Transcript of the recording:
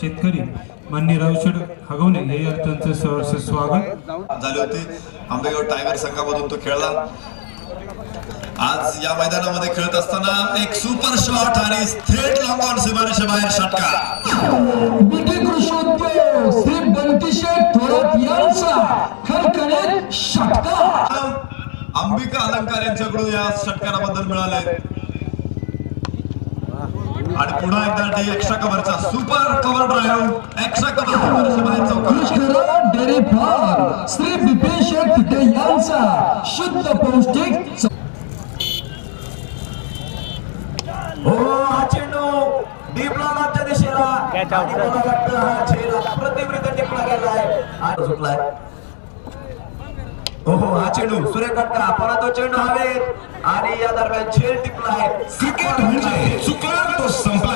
शेतकरी माननीय रावशेठ हगवणे हे त्यांचे सहर्ष स्वागत झाले होते। आंबेगाव टायगर संघामधून तो खेळला। आज या मैदानामध्ये खेळत असताना एक सुपर शॉट आणि थेट लॉंग ऑन सीमारेषेबाहेर षटकार। बीटी कृषी उद्योग श्री बंटीशेठ थोरात यांचा खणखणीत षटकार। अंबिका अलंकार यांच्याकडून या षटकाराबद्दल मिळाले आणि पुन्हा एकदा एक्स्ट्रा कव्हरचा super cover drive extra cover dairy farm Shri Bipesheth तिथे यांचा शुद्ध पौष्टिक चेंडू डीपला मागच्या दिशेला प्रतिबंध टिपला गेलाय आणि सुटलाय। हा चेंडू सूर्यकांतला परत तो चेंडू हवेत आणि या दरम्यान झेल टिपलाय। क्रिकेट म्हणजे चुकला तो संपला।